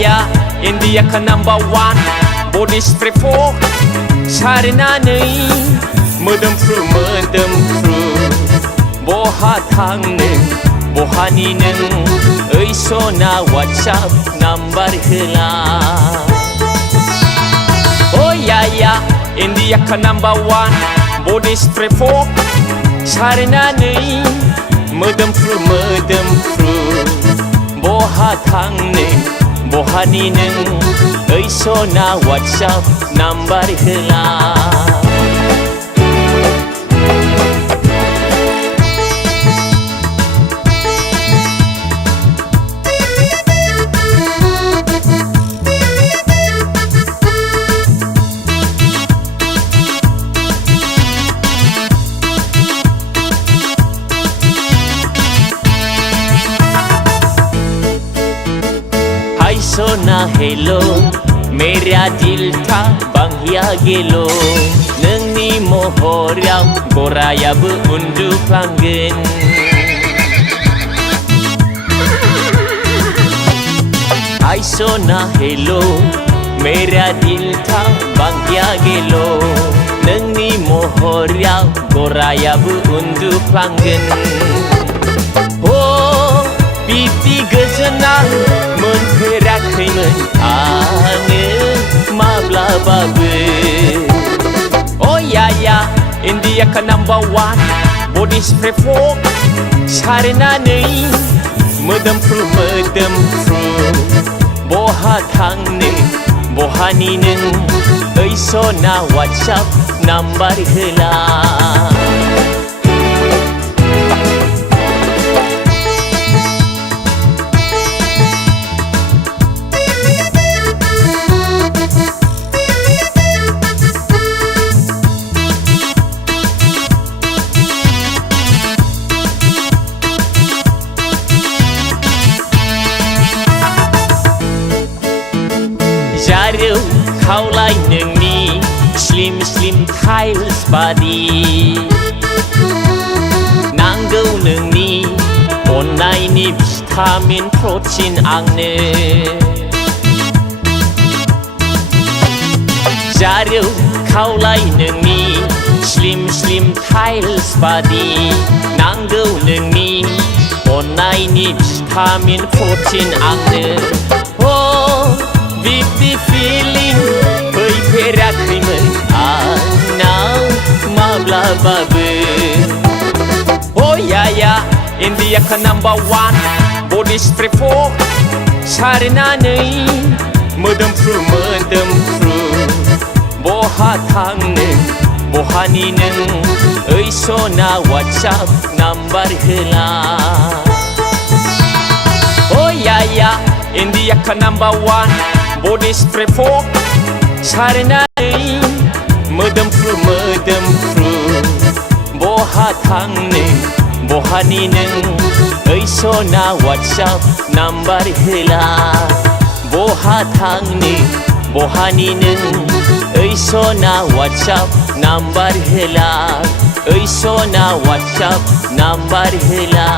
ya India ka #1 body spray for सारनानै मोदोमफ्रु मोदोमफ्रु बहा थांनो बहानि नों ओइ सना WhatsApp नाम्बार होला या India ka #1 body spray for सारनानै मोदोमफ्रु मोदोमफ्रु बहा थांनो बहानि नों ओइ सना WhatsApp नाम्बार होला सोना हेलो मेरा दिल था बांहिया गेलो नोंनि महराव गरायाबो उन्दुफ्लांगोन हाय सोना हेलो मेरा दिल था बांहिया गेलो नोंनि महराव गरायाबो उन्दुफ्लांगोन बिब्दि गोजोना मोनफेराखैमोन आङो माब्लाबाबो या India ka #1 body spray for सारनानै मोदोमफ्रु मोदोमफ्रु बहा थांनो बहानि नों ओइ सना WhatsApp नाम्बार होला जारौ खावलाय नोंनि स्लिम स्लिम टाइल्स बादि नांगौ नोंनि अननायनि भिटामिन प्रटिन आंनो जारौ खावलाय नोंनि स्लिम स्लिम टाइल्स बादि नांगौ नोंनि अननायनि भिटामिन प्रटिन आंनो बिब्दि फिलिं फैफेराखैमोन आंनाव माब्लाबाबो या India ka #1 body spray for सारनानै मोदोमफ्रु मोदोमफ्रु बहा थांनो बहानि नों ओइ सना WhatsApp नाम्बार होला या India ka #1 body spray for सारनानै मोदोमफ्रु मोदोमफ्रु बहा थांनो बहानि नों ओइ सना WhatsApp नाम्बार होला बहा थांनो बहानि नों ओइ सना WhatsApp नाम्बार होला ओइ सना WhatsApp नाम्बार होला